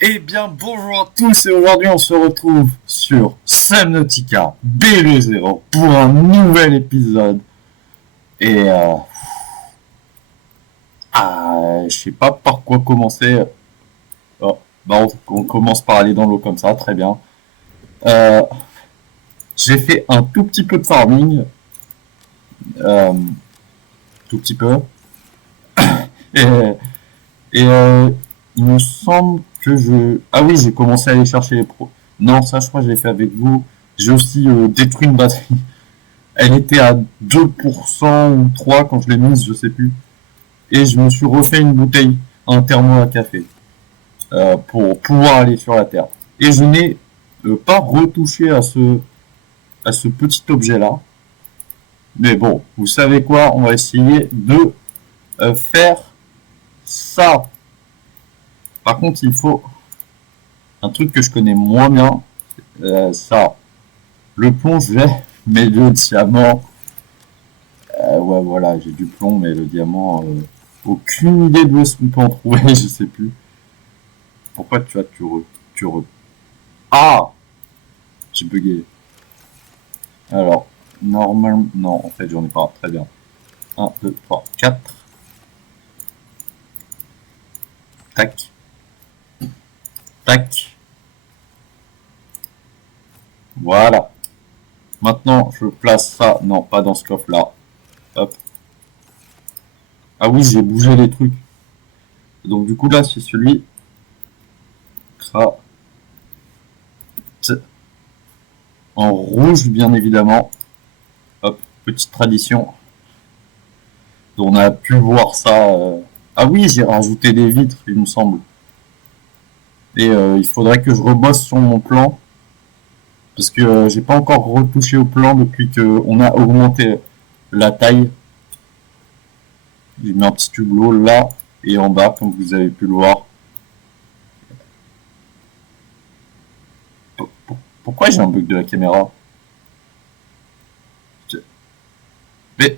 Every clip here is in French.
Eh bien, bonjour à tous et aujourd'hui on se retrouve sur Subnautica BL0 pour un nouvel épisode. Et je sais pas par quoi commencer. Oh, bah on commence par aller dans l'eau comme ça, très bien. Euh, j'ai fait un tout petit peu de farming, euh, tout petit peu. Et, et il me semble que je... Ah oui, j'ai commencé à aller chercher les pros. Non, ça je crois que je l'ai fait avec vous. J'ai aussi détruit une batterie. Elle était à 2% ou 3 quand je l'ai mise, je sais plus. Et je me suis refait une bouteille, un thermo à café, pour pouvoir aller sur la Terre. Et je n'ai pas retouché à ce petit objet-là. Mais bon, vous savez quoi, on va essayer de faire ça. Par contre, il faut un truc que je connais moins bien. Ça, le plomb, je vais, mais le diamant, ouais, voilà, j'ai du plomb, mais le diamant, aucune idée d'où est-ce qu'on peut en trouver, je sais plus. Pourquoi tu re... Ah, j'ai bugué. Alors, normal, non, en fait, j'en ai pas. Très bien. Un, 2, 3, 4. Tac, tac. Voilà. Maintenant, je place ça. Non, pas dans ce coffre-là. Hop. Ah oui, j'ai bougé les trucs. Donc, du coup, là, c'est celui. Cra... En rouge, bien évidemment. Hop, petite tradition. On a pu voir ça. Ah oui, j'ai rajouté des vitres, il me semble. Et il faudrait que je rebosse sur mon plan. Parce que j'ai pas encore retouché au plan depuis qu'on a augmenté la taille. J'ai mis un petit hublot là et en bas, comme vous avez pu le voir. Pourquoi j'ai un bug de la caméra? Mais...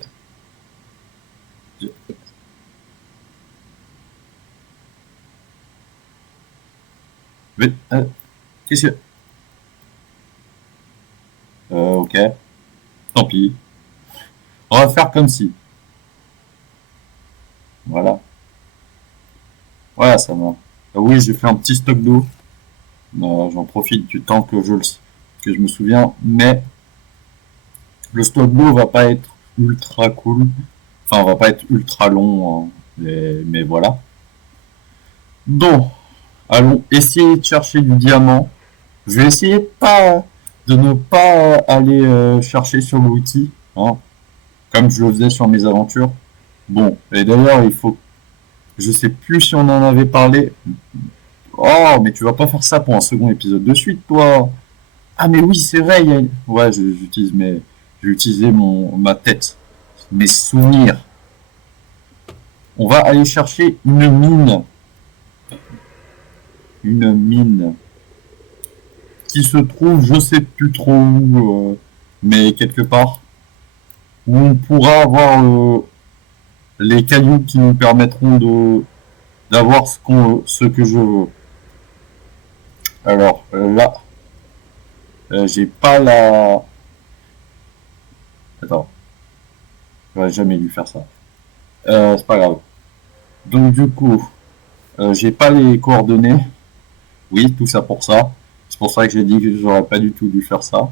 Mais... Qu'est-ce que... ok. Tant pis. On va faire comme si. Voilà. Voilà, ça va. Ah oui, j'ai fait un petit stock d'eau. J'en profite du temps que je me souviens. Mais le stock d'eau va pas être ultra cool. Enfin, va pas être ultra long. Hein. Mais voilà. Donc, allons essayer de chercher du diamant. Je vais essayer de ne pas aller chercher sur l'outil, hein, comme je le faisais sur mes aventures. Bon, et d'ailleurs, il faut... Je sais plus si on en avait parlé. Oh, mais tu vas pas faire ça pour un second épisode de suite, toi. Ah, mais oui, c'est vrai. Ouais, j'ai utilisé ma tête, mes souvenirs. On va aller chercher une mine qui se trouve, je sais plus trop où, mais quelque part où on pourra avoir les cailloux qui nous permettront de d'avoir ce que je veux. Alors là, j'ai pas la. Attends, j'aurais jamais dû faire ça. C'est pas grave. Donc du coup, j'ai pas les coordonnées. Oui, tout ça pour ça. C'est pour ça que j'ai dit que j'aurais pas du tout dû faire ça.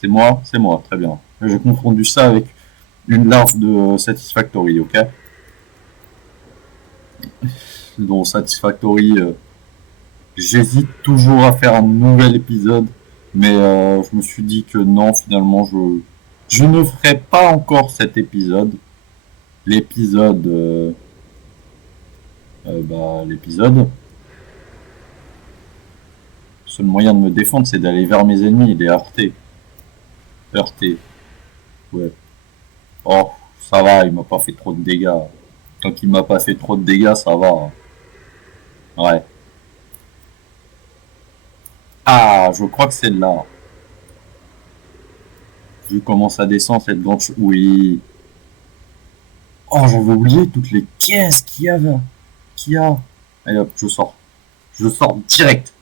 C'est moi, très bien. J'ai confondu ça avec une larve de Satisfactory, ok? Donc Satisfactory, j'hésite toujours à faire un nouvel épisode, mais je me suis dit que non, finalement, je ne ferai pas encore cet épisode. L'épisode, l'épisode. Le seul moyen de me défendre, c'est d'aller vers mes ennemis, les heurter. Heurter, ouais. Oh, ça va, il m'a pas fait trop de dégâts. Tant qu'il m'a pas fait trop de dégâts, ça va. Ouais. Ah, je crois que c'est là. Vu comment ça descend, cette grande... Oui. Oh, j'avais oublié toutes les caisses qu'il y avait. Qu'il y a. Allez hop, je sors. Je sors direct.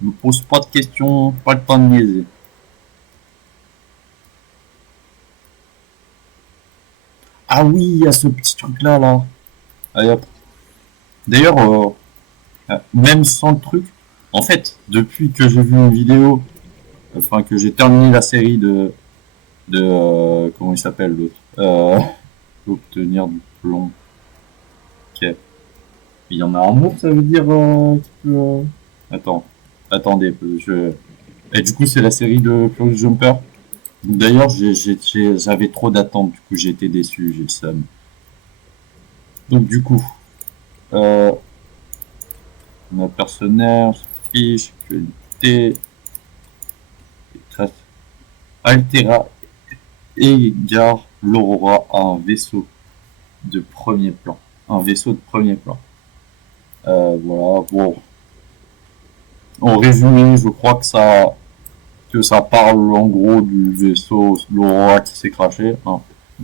Ne me pose pas de questions, pas le temps de niaiser. Ah oui, il y a ce petit truc là, là. Allez, hop. D'ailleurs, même sans le truc, en fait, depuis que j'ai vu une vidéo, enfin que j'ai terminé la série comment il s'appelle l'autre, obtenir du plomb. Ok. Il y en a un autre, ça veut dire qui peut, attends, attendez, Et du coup, c'est la série de Close Jumper. D'ailleurs, j'avais trop d'attentes, du coup, j'ai été déçu, j'ai le seum. Donc, du coup, euh, ma personnage, fiche, qualité, Altera égare l'Aurora à un vaisseau de premier plan. Un vaisseau de premier plan. Voilà, bon. En résumé, je crois que ça parle en gros du vaisseau l'Aurora qui s'est craché. Hein.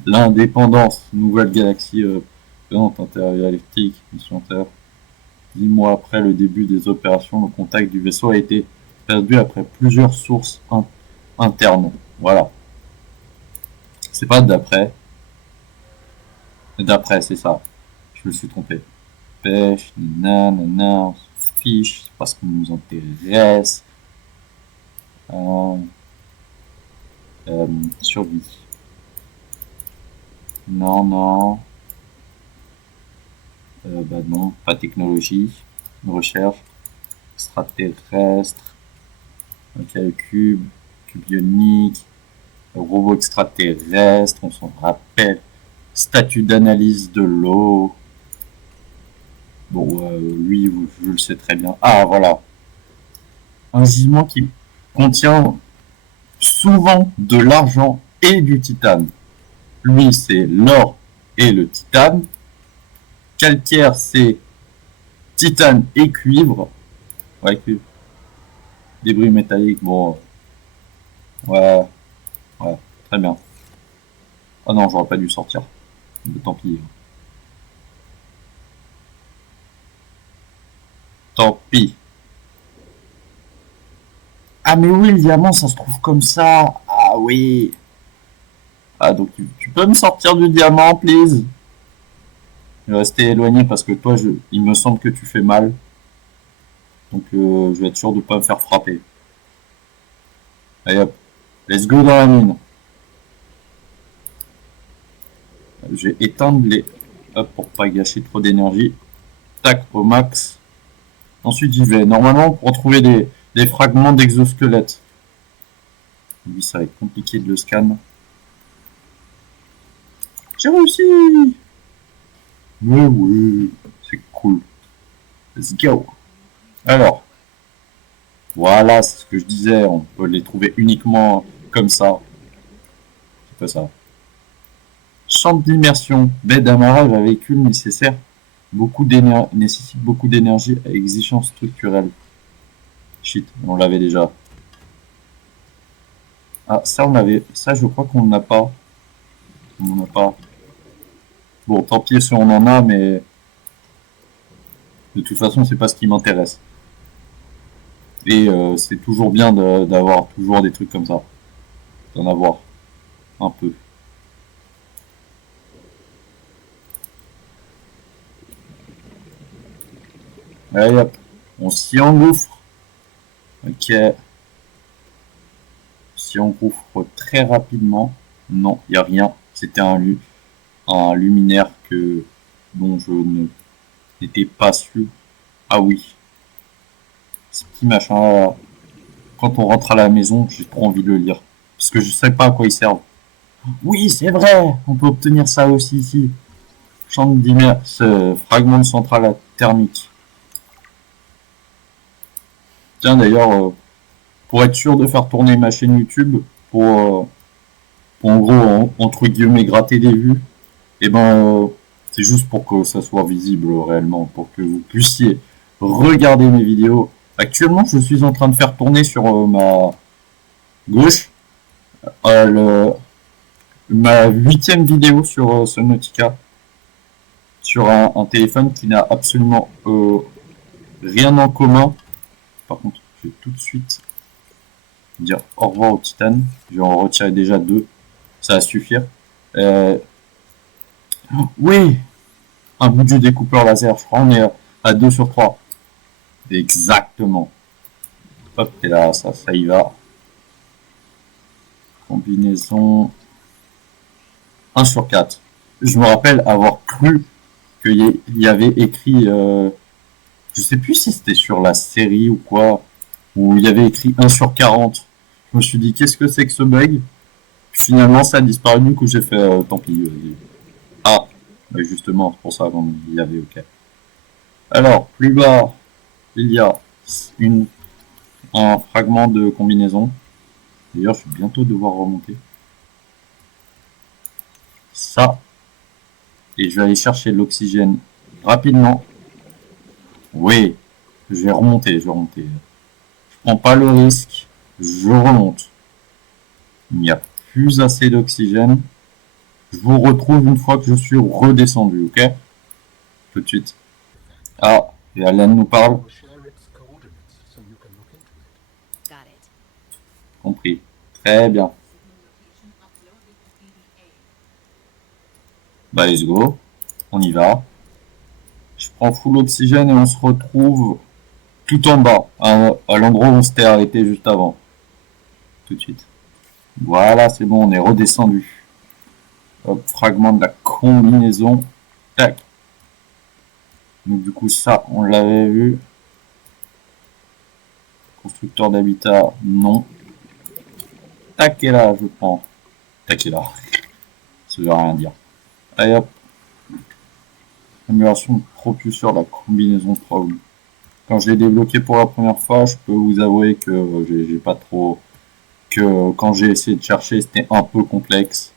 L'indépendance, nouvelle galaxie présente intergalactique, mission Terre. 10 mois après le début des opérations, le contact du vaisseau a été perdu après plusieurs sources internes. Voilà. C'est pas d'après. D'après, c'est ça. Je me suis trompé. Pêche, nanana, on se fiche, c'est pas ce qui nous intéresse. Euh, survie. Non, non. Bah non, pas technologie. Recherche. Extraterrestre. Ok, cube. Cube ionique. Robot extraterrestre, on s'en rappelle. Statut d'analyse de l'eau. Bon, lui, je le sais très bien. Ah, voilà. Un gisement qui contient souvent de l'argent et du titane. Lui, c'est l'or et le titane. Calcaire, c'est titane et cuivre. Ouais, cuivre. Débris métalliques, bon. Ouais, ouais, très bien. Ah non, j'aurais pas dû sortir. Mais tant pis. Tant pis. Ah mais oui, le diamant, ça se trouve comme ça. Ah oui. Ah donc tu peux me sortir du diamant, please. Je vais rester éloigné parce que toi, il me semble que tu fais mal. Donc je vais être sûr de pas me faire frapper. Allez hop, let's go dans la mine. Je vais éteindre les... Hop, pour pas gâcher trop d'énergie. Tac, au max. Ensuite j'y vais. Normalement, pour trouver des fragments d'exosquelette. Lui, ça va être compliqué de le scan. J'ai réussi. Mais oui, c'est cool. Let's go. Alors, voilà, c'est ce que je disais, on peut les trouver uniquement comme ça. C'est pas ça. Champ d'immersion, baie d'amarrage à véhicule nécessaire. Nécessite beaucoup d'énergie à exigence structurelle. Shit, on l'avait déjà. Ah, ça on avait. Ça je crois qu'on n'a pas. On n'en a pas. Bon, tant pis si on en a, mais de toute façon, c'est pas ce qui m'intéresse. Et c'est toujours bien d'avoir toujours des trucs comme ça. D'en avoir un peu. Allez hop, on s'y engouffre. Ok. S'y engouffre très rapidement. Non, il n'y a rien. C'était un luminaire dont je n'étais pas sûr. Ah oui. Ce petit machin là, quand on rentre à la maison, j'ai trop envie de le lire. Parce que je sais pas à quoi il sert. Oui, c'est vrai, on peut obtenir ça aussi ici. Champ d'immersion, fragment de centrale thermique. Tiens d'ailleurs, pour être sûr de faire tourner ma chaîne YouTube, pour en gros, entre guillemets, gratter des vues, et ben c'est juste pour que ça soit visible réellement, pour que vous puissiez regarder mes vidéos. Actuellement, je suis en train de faire tourner sur ma gauche ma 8e vidéo sur Subnautica, sur un téléphone qui n'a absolument rien en commun. Par contre, je vais tout de suite dire au revoir au titane. Je vais en retirer déjà 2. Ça va suffire. Oui, un bout de découpeur laser. Je crois on est à 2 sur 3. Exactement. Hop, et là, ça y va. Combinaison 1 sur 4. Je me rappelle avoir cru qu'il y avait écrit, je sais plus si c'était sur la série ou quoi, où il y avait écrit 1 sur 40. Je me suis dit, qu'est-ce que c'est que ce bug? Finalement, ça a disparu, du coup, j'ai fait, tant pis. Ah, mais justement, c'est pour ça qu'il y avait OK. Alors, plus bas, il y a un fragment de combinaison. D'ailleurs, je vais bientôt devoir remonter. Ça. Et je vais aller chercher de l'oxygène rapidement. Oui, je vais remonter. Je prends pas le risque. Je remonte. Il n'y a plus assez d'oxygène. Je vous retrouve une fois que je suis redescendu, ok? Tout de suite. Ah, et Alan nous parle. Compris. Très bien. Bah, let's go. On y va. Je prends full oxygène et on se retrouve tout en bas, à l'endroit où on s'était arrêté juste avant. Tout de suite. Voilà, c'est bon, on est redescendu. Hop, fragment de la combinaison. Tac. Donc du coup, ça, on l'avait vu. Constructeur d'habitat, non. Tac, et là, je prends. Tac, et là. Ça veut rien dire. Allez hop. Amélioration de propulseur de la combinaison 3. Quand je l'ai débloqué pour la première fois, je peux vous avouer que j'ai pas trop... Que quand j'ai essayé de chercher, c'était un peu complexe.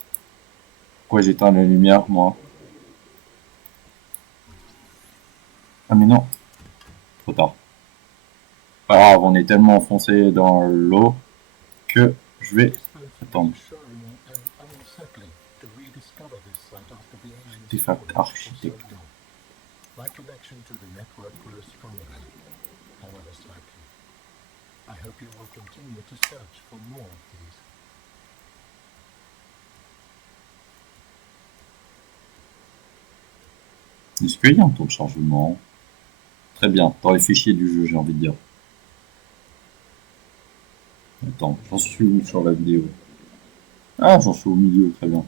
Pourquoi j'éteins la lumière, moi? Ah mais non. Trop tard. Pas grave, on est tellement enfoncé dans l'eau que je vais attendre. Artefact architecte. Est-ce qu'il y a un temps de chargement? Très bien, dans les fichiers du jeu, j'ai envie de dire. Attends, j'en suis où sur la vidéo? Ah, j'en suis au milieu, très bien.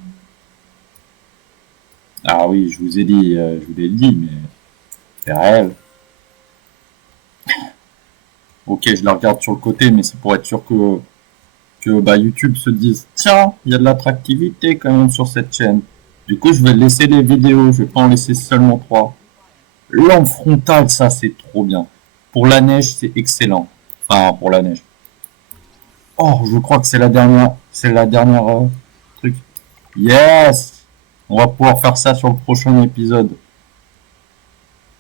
Ah oui, je vous ai dit, je vous l'ai dit, mais c'est réel. Ok, je la regarde sur le côté, mais c'est pour être sûr que bah, YouTube se dise, tiens, il y a de l'attractivité quand même sur cette chaîne. Du coup, je vais laisser des vidéos, je vais pas en laisser seulement 3. Lampe frontale, ça c'est trop bien. Pour la neige, c'est excellent. Enfin, pour la neige. Oh, je crois que c'est la dernière, truc. Yes! On va pouvoir faire ça sur le prochain épisode.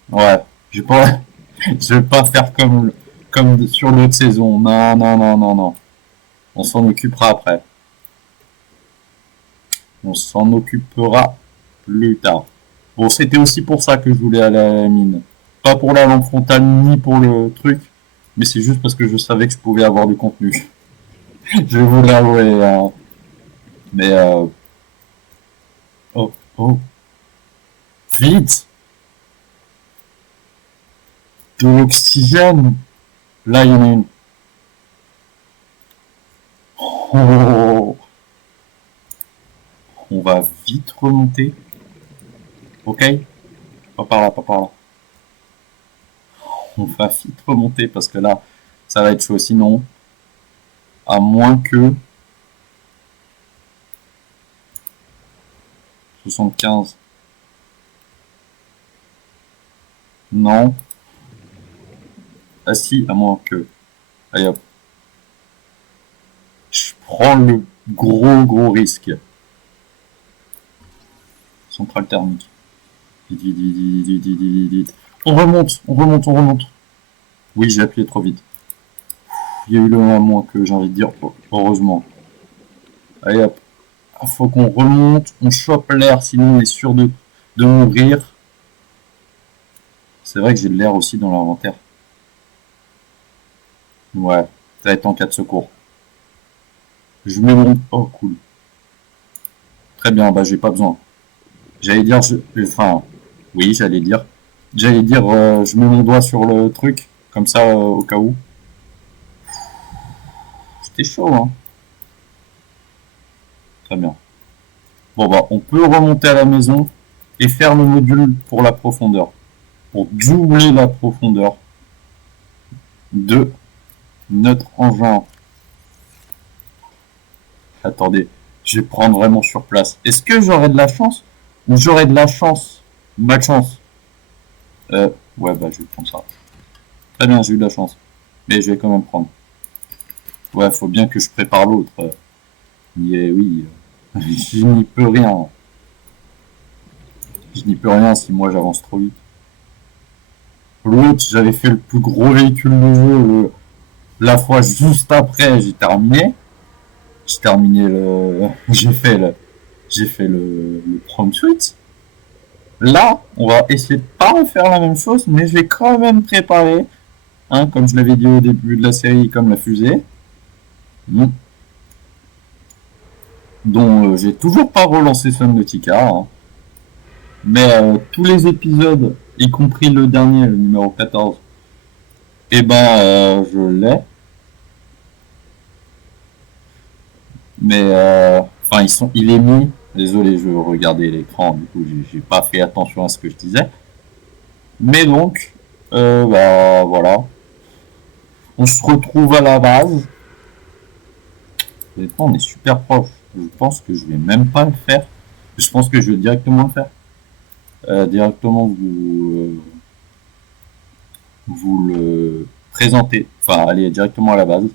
Ouais, je vais pas faire comme sur l'autre saison. Non, non, non, non, non. On s'en occupera après. On s'en occupera plus tard. Bon, c'était aussi pour ça que je voulais aller à la mine. Pas pour la lampe frontale ni pour le truc, mais c'est juste parce que je savais que je pouvais avoir du contenu. Je vais vous l'avouer. Hein. Mais oh, oh, vite! De l'oxygène! Là, il y en a une. Oh, on va vite remonter. Ok? Pas par là, pas par là. On va vite remonter parce que là, ça va être chaud. Sinon, à moins que 75. Non. Ah si, à moins que. Allez hop. Je prends le gros risque. Centrale thermique. Vite, vite, vite, vite, vite, vite, vite, vite. On remonte, on remonte, on remonte. Oui, j'ai appuyé trop vite. Il y a eu le 1 à moins que j'ai envie de dire. Heureusement. Allez hop. Faut qu'on remonte, on chope l'air, sinon on est sûr de mourir. C'est vrai que j'ai de l'air aussi dans l'inventaire. Ouais, ça va être en cas de secours. Je mets mon... Oh, cool. Très bien, bah j'ai pas besoin. J'allais dire... Enfin, oui, j'allais dire. J'allais dire, je mets mon doigt sur le truc, comme ça, au cas où. C'était chaud, hein. Très bien. Bon, bah, on peut remonter à la maison et faire le module pour la profondeur. Pour doubler la profondeur de notre engin. Attendez, je vais prendre vraiment sur place. Est-ce que j'aurai de la chance ou j'aurai de la chance? Malchance. Ouais, bah, je vais prendre ça. Très bien, j'ai eu de la chance. Mais je vais quand même prendre. Ouais, faut bien que je prépare l'autre. Oui, je n'y peux rien. Je n'y peux rien si moi j'avance trop vite. L'autre, j'avais fait le plus gros véhicule du jeu. La fois juste après, j'ai terminé. J'ai terminé le. J'ai fait le prom suite. Là, on va essayer de pas refaire la même chose, mais je vais quand même préparer, hein, comme je l'avais dit au début de la série, comme la fusée, dont j'ai toujours pas relancé Subnautica, hein. Mais tous les épisodes, y compris le dernier, le numéro 14, eh ben, je l'ai. Mais, enfin, il est mis. Désolé, je regardais l'écran, du coup, j'ai pas fait attention à ce que je disais. Mais donc, bah, voilà. On se retrouve à la base. Honnêtement, on est super proche. Je pense que je vais même pas le faire. Je pense que je vais directement le faire. Directement vous le présenter. Enfin, aller directement à la base.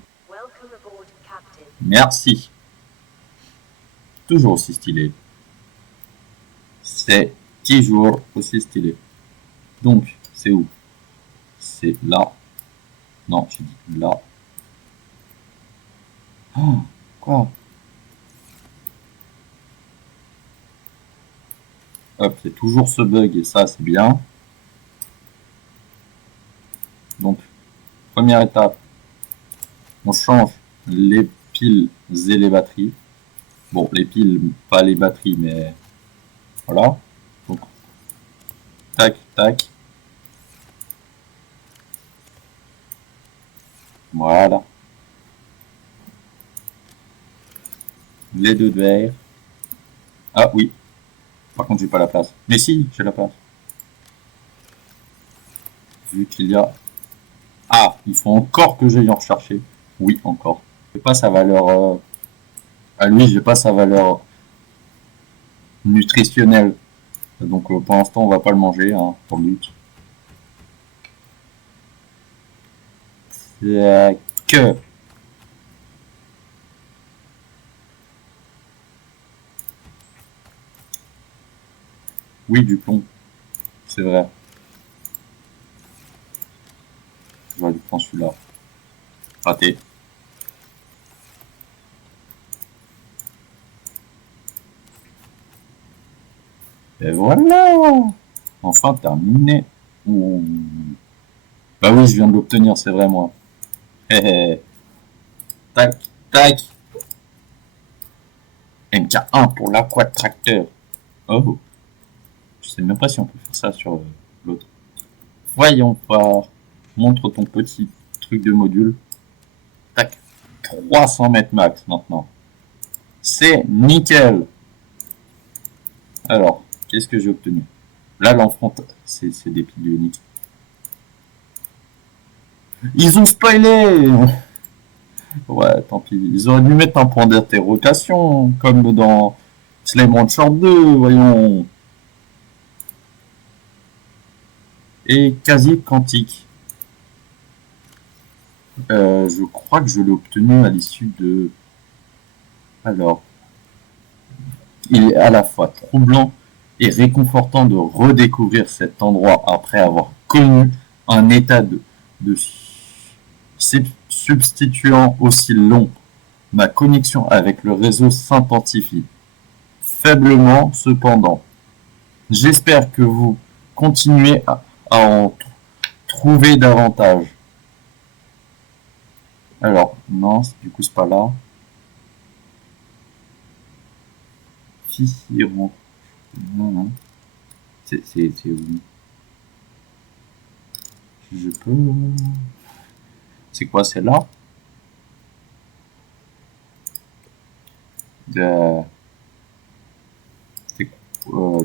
Merci. Toujours aussi stylé. C'est toujours aussi stylé. Donc, c'est où? C'est là. Non, j'ai dit là. Oh, quoi? Hop, c'est toujours ce bug et ça, c'est bien. Donc, première étape, on change les piles et les batteries. Bon, les piles, pas les batteries, mais voilà. Donc, tac, tac. Voilà. Les deux de verre. Ah oui. Par contre, j'ai pas la place. Mais si, j'ai la place. Vu qu'il y a... Ah, il faut encore que j'aille en rechercher. Oui, encore. Je sais pas sa valeur... À lui, j'ai pas sa valeur nutritionnelle. Donc pour l'instant, on va pas le manger, hein, pour le but. C'est que... Oui, du plomb. C'est vrai. J'aurais dû prendre celui-là. Raté. Et voilà. Enfin terminé. Ouh. Bah oui, je viens de l'obtenir, c'est vrai, moi. Tac, tac. MK1 pour l'Aqua Tracteur. Oh. Je sais même pas si on peut faire ça sur l'autre. Voyons voir. Montre ton petit truc de module. Tac. 300 mètres max maintenant. C'est nickel. Alors, qu'est-ce que j'ai obtenu? Là, l'enfant, c'est des piles ioniques. Ils ont spoilé. Ouais, tant pis. Ils auraient dû mettre un point d'interrogation, comme dans Slime Rancher 2, voyons. Et casier quantique. Je crois que je l'ai obtenu à l'issue de... Alors, il est à la fois troublant et réconfortant de redécouvrir cet endroit après avoir connu un état de substituant aussi long. Ma connexion avec le réseau s'intensifie. Faiblement, cependant. J'espère que vous continuez à en trouver davantage. Alors, non, du coup, c'est pas là. Fissiron. Non, non. C'est où? Je peux... C'est quoi, c'est là? De...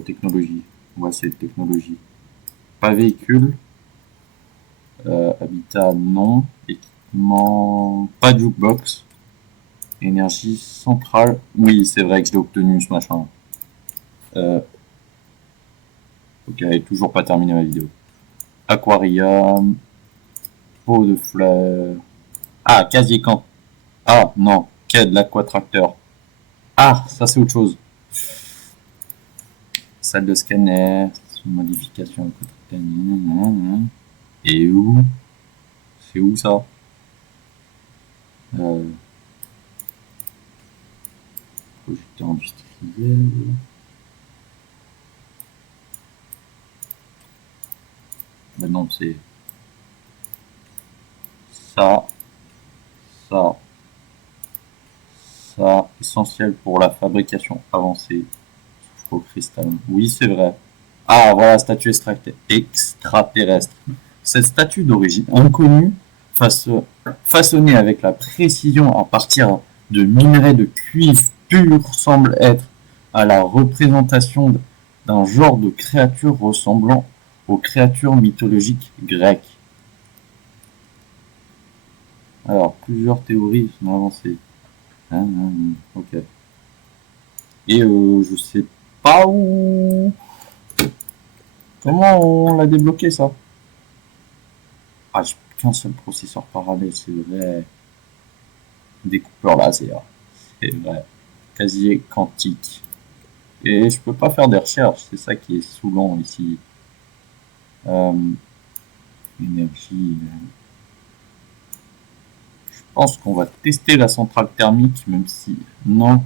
technologie. Ouais, c'est technologie. Pas véhicule. Habitat, non. Équipement, pas de jukebox. Énergie centrale. Oui, c'est vrai que je l'ai obtenu ce machin. Ok, toujours pas terminé ma vidéo. Aquarium. Pot de fleurs. Ah, casier camp. Ah, non. Quai de l'aquatracteur. Ah, ça c'est autre chose. Salle de scanner. Modification. Et où? C'est où ça? Projecteur industriel. Ben non, c'est ça, ça, ça, essentiel pour la fabrication avancée. Cristal. Oui, c'est vrai. Ah, voilà, statue extraterrestre. Cette statue d'origine inconnue, façonnée avec la précision à partir de minerais de cuivre pur, semble être à la représentation d'un genre de créature ressemblant aux créatures mythologiques grecques. Alors, plusieurs théories sont avancées. Ok. Et je sais pas où... Comment on l'a débloqué ça? Ah, j'ai qu'un seul processeur parallèle, c'est vrai. Découpeur laser, c'est vrai. Casier quantique. Et je peux pas faire des recherches, c'est ça qui est saoulant ici. Euh, énergie. Je pense qu'on va tester la centrale thermique, même si... Non.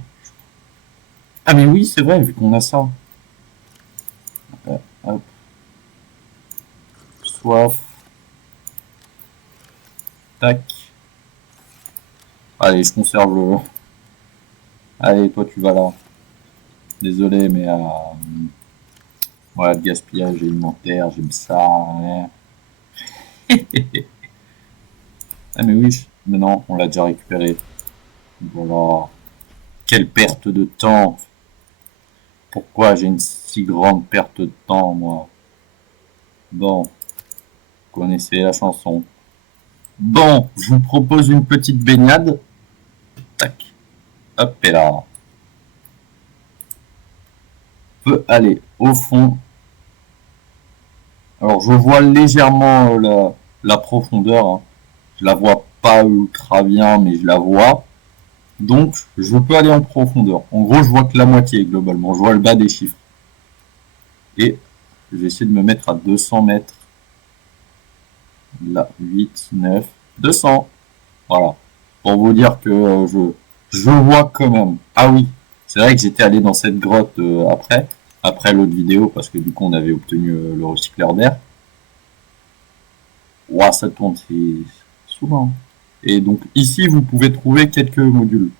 Ah mais oui, c'est vrai, vu qu'on a ça. Hop. Soif. Tac. Allez, je conserve le... Allez, toi tu vas là. Désolé, mais... voilà, le gaspillage alimentaire, j'aime ça. Ouais. Ah mais oui, mais non, on l'a déjà récupéré. Voilà. Quelle perte de temps. Pourquoi j'ai une si grande perte de temps, moi? Bon, vous connaissez la chanson. Bon, je vous propose une petite baignade. Tac. Hop, et là. On peut aller au fond. Alors, je vois légèrement la profondeur. Hein. Je la vois pas ultra bien, mais je la vois. Donc, je peux aller en profondeur. En gros, je vois que la moitié, globalement. Je vois le bas des chiffres. Et je vais essayer de me mettre à 200 mètres. Là, 8, 9, 200. Voilà. Pour vous dire que je vois quand même. Ah oui, c'est vrai que j'étais allé dans cette grotte après l'autre vidéo, parce que du coup on avait obtenu le recycleur d'air. Ouah, ça tourne, c'est souvent. Et donc ici, vous pouvez trouver quelques modules.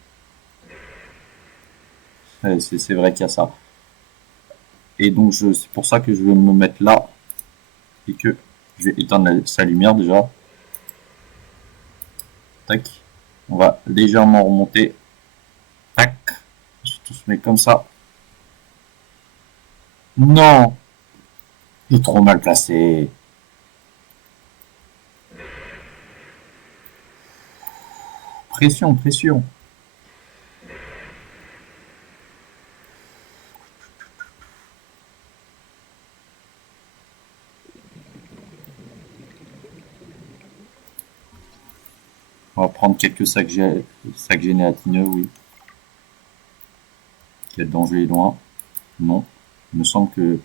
C'est vrai qu'il y a ça. Et donc c'est pour ça que je vais me mettre là et que je vais éteindre sa lumière déjà. Tac. On va légèrement remonter. Tac. Tout se met comme ça. Non, il est trop mal placé. Pression, pression. On va prendre quelques sacs gélatineux, oui. Quel danger est loin. Non. Il me semble que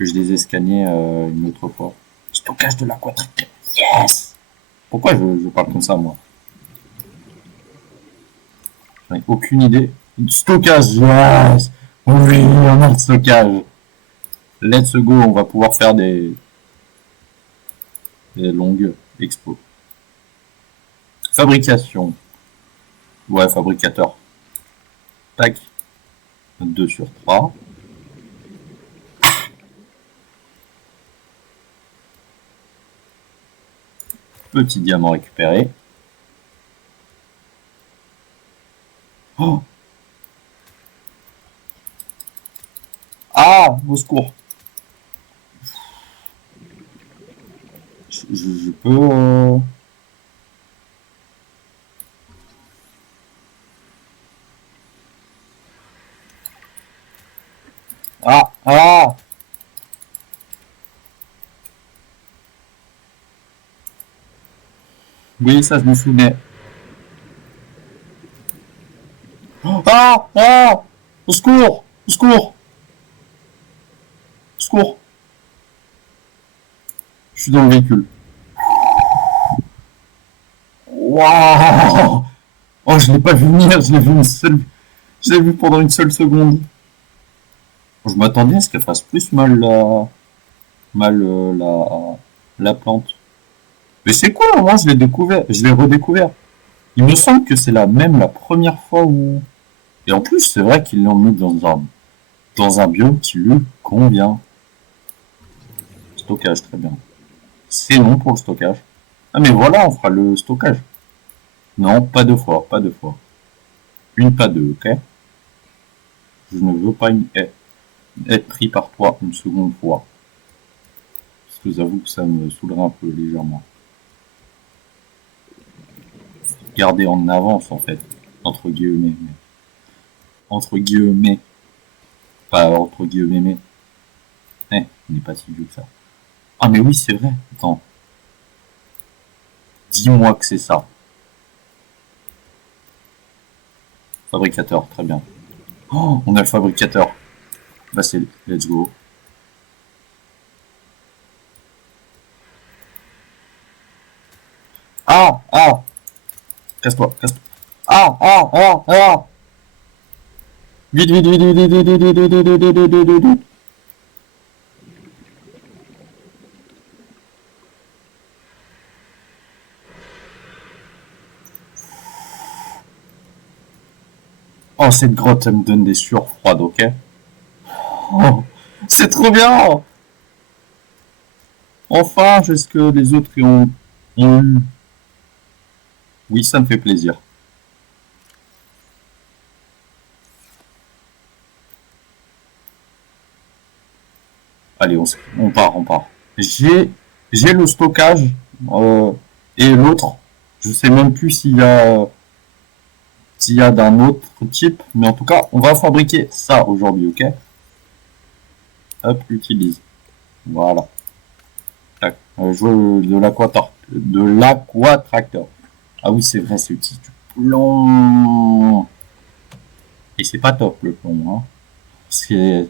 je les ai scannés une autre fois. Stockage de l'aquatrique. Yes. Pourquoi je parle comme ça, moi? J'en ai aucune idée. Stockage, yes. Oui, on a le stockage. Let's go, on va pouvoir faire des longues expos. Fabrication. Ouais, fabricateur. Tac. 2 sur 3. Petit diamant récupéré. Oh, ah, au secours. Je peux... Ah, ah. Oui, ça, je me souvenais. Ah, ah. Au secours, au secours, au secours. Je suis dans le véhicule. Waouh. Oh, je l'ai pas vu venir, je l'ai vu une seule... Je l'ai vu pendant une seule seconde. Je m'attendais à ce qu'elle fasse plus mal la plante. Mais c'est quoi, moi je l'ai découvert, je l'ai redécouvert. Il me semble que c'est la première fois où... Et en plus, c'est vrai qu'ils l'ont mis dans un biome qui lui convient. Stockage, très bien. C'est long pour le stockage. Ah mais voilà, on fera le stockage. Non, pas deux fois, pas deux fois. Une, pas deux, ok? Je ne veux pas être pris par toi une seconde fois. Parce que j'avoue que ça me saoulerait un peu légèrement. Garder en avance en fait, entre guillemets. Entre guillemets. Pas entre guillemets, mais... il n'est pas si vieux que ça. Ah mais oui, c'est vrai. Attends. Dis-moi que c'est ça. Fabricateur, très bien. Oh, on a le fabricateur. Bah c'est... Let's go. Ah, ah. Casse-toi, casse-toi. Ah, ah, ah, ah. Vite, vite, vite, vite, vite, vite, vite, vite, vite, vite, vite, vite, vite, vite. Oh, cette grotte, elle me donne des sueurs froides, ok? Oh, c'est trop bien! Enfin, j'ai ce que les autres ont eu. Oui, ça me fait plaisir. Allez, on part, on part. J'ai le stockage euh, et l'autre. Je sais même plus s'il y a d'un autre type, mais en tout cas, on va fabriquer ça aujourd'hui, ok? Hop, utilise. Voilà. Tac. De l'aquatracteur. Ah oui, c'est vrai, c'est utile du plomb. Et c'est pas top le plomb, hein. C'est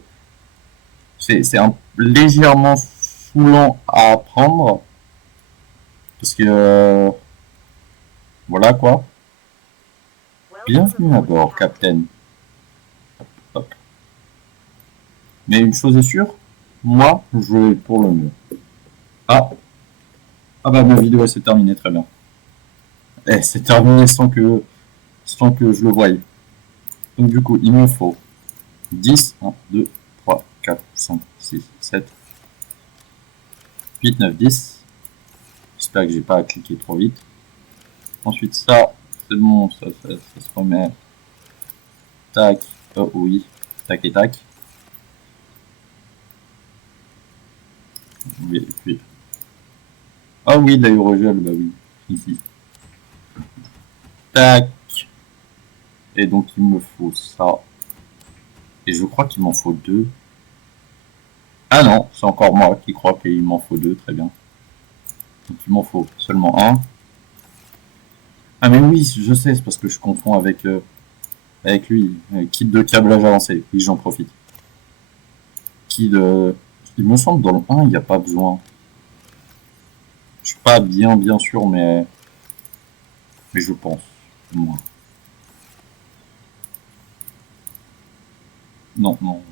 légèrement saoulant à prendre parce que voilà quoi. Bienvenue à bord, Captain. Hop, hop. Mais une chose est sûre, moi, je vais pour le mieux. Ah, ah bah ma vidéo s'est terminée très bien. Eh, c'est terminé sans que je le voie. Donc du coup, il me faut 10, 1, 2, 3, 4, 5, 6, 7, 8, 9, 10. J'espère que j'ai pas cliqué trop vite. Ensuite ça, c'est bon, ça se remet. Tac, oh oui, tac et tac. Et puis... Ah oui, de l'aérogel, bah oui, ici. Tac. Et donc il me faut ça. Et je crois qu'il m'en faut deux. Ah non, c'est encore moi qui crois qu'il m'en faut deux, très bien. Donc il m'en faut seulement un. Ah mais oui, je sais, c'est parce que je confonds avec lui. Kit de câblage avancé, oui j'en profite. Kit de... Il me semble que dans le 1, il n'y a pas besoin. Je suis pas bien sûr, mais je pense. Moi. Non, non.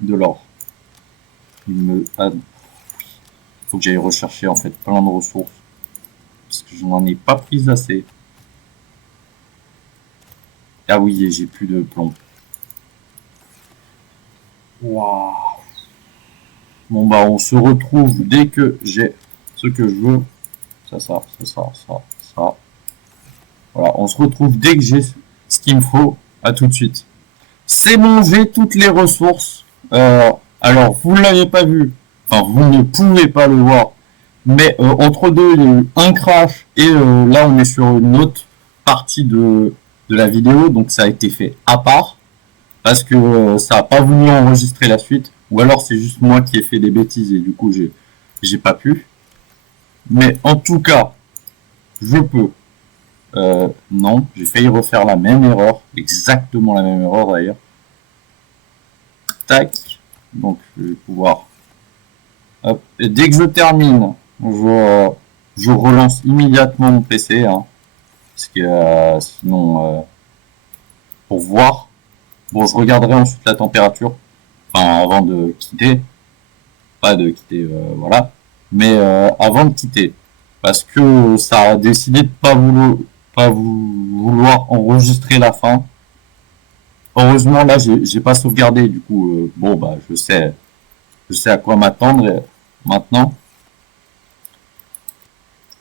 De l'or. Il me... Ah, faut que j'aille rechercher en fait plein de ressources. parce que je n'en ai pas pris assez. Ah oui, et j'ai plus de plomb. Waouh. Bon bah on se retrouve dès que j'ai ce que je veux. Ça. Voilà, on se retrouve dès que j'ai ce qu'il me faut. À tout de suite. C'est bon, j'ai toutes les ressources. Alors, vous ne l'avez pas vu. Enfin, vous ne pouvez pas le voir. Mais entre deux, il y a eu un crash. Et là, on est sur une autre partie de la vidéo. Donc, ça a été fait à part. Parce que ça n'a pas voulu enregistrer la suite. Ou alors, c'est juste moi qui ai fait des bêtises. Et du coup, j'ai pas pu. Mais en tout cas, je peux. Non, j'ai failli refaire la même erreur, exactement la même erreur d'ailleurs. Tac, donc je vais pouvoir. Hop. Et dès que je termine, je relance immédiatement mon PC, hein, parce que sinon, pour voir. Bon, je regarderai ensuite la température, enfin avant de quitter, pas de quitter, voilà, mais avant de quitter, parce que ça a décidé de pas vouloir enregistrer la fin. Heureusement là j'ai pas sauvegardé, du coup bon bah je sais à quoi m'attendre maintenant.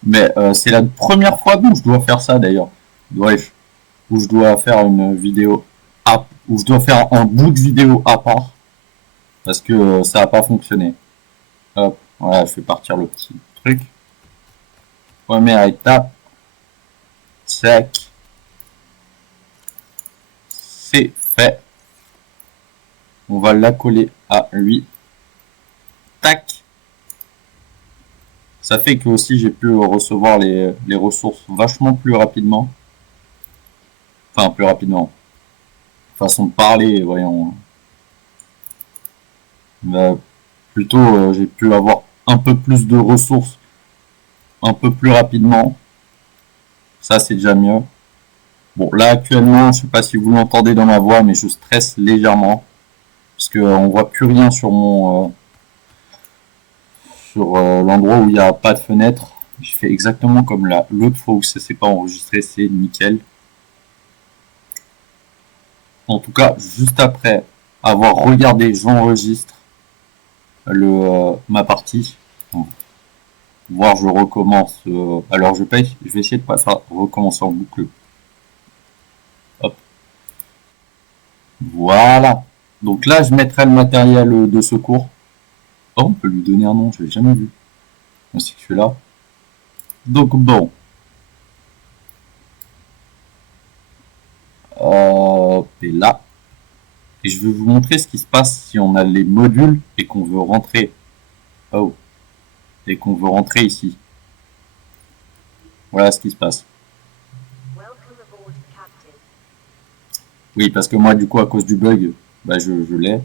Mais c'est la première fois que je dois faire ça d'ailleurs. Bref, où je dois faire une vidéo où je dois faire un bout de vidéo à part parce que ça a pas fonctionné. Hop, voilà, je fais partir le petit truc. Première étape, tac, c'est fait. On va la coller à lui. Tac. Ça fait que aussi j'ai pu recevoir les ressources vachement plus rapidement. Enfin, plus rapidement. Façon de parler, voyons. Plutôt, j'ai pu avoir un peu plus de ressources un peu plus rapidement. Ça, c'est déjà mieux. Bon, là, actuellement, je sais pas si vous l'entendez dans ma voix, mais je stresse légèrement. Parce qu'on voit plus rien sur mon... sur l'endroit où il n'y a pas de fenêtre. J'ai fait exactement comme l'autre fois où ça s'est pas enregistré, c'est nickel. En tout cas, juste après avoir regardé, j'enregistre ma partie. Voir, je recommence. Alors, je vais essayer de pas faire recommencer en boucle. Hop. Voilà. Donc là, je mettrai le matériel de secours. Oh, on peut lui donner un nom, je l'ai jamais vu. Ainsi que celui-là. Donc bon. Et là. Et je vais vous montrer ce qui se passe si on a les modules et qu'on veut rentrer. Oh. Et qu'on veut rentrer ici. Voilà ce qui se passe. Oui, parce que moi, du coup, à cause du bug, bah, je l'ai.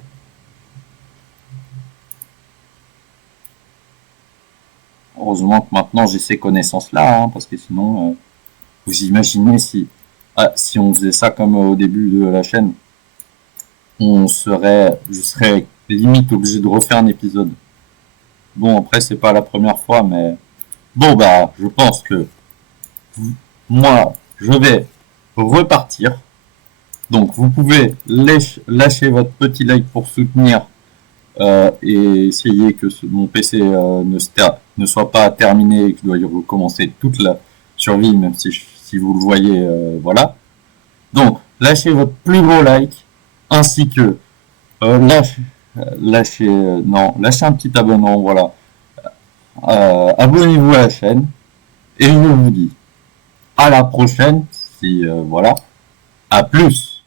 Heureusement que maintenant j'ai ces connaissances-là, hein, parce que sinon, vous imaginez si on faisait ça comme au début de la chaîne, je serais limite obligé de refaire un épisode. Bon, après, c'est pas la première fois, mais bon, bah, je pense que moi, je vais repartir. Donc, vous pouvez lâcher votre petit like pour soutenir et essayer que mon PC ne soit pas terminé et que je dois y recommencer toute la survie, même si vous le voyez, voilà. Donc, lâchez votre plus gros like, ainsi que lâchez un petit abonnement, voilà. Abonnez-vous à la chaîne, et je vous dis à la prochaine, voilà, à plus.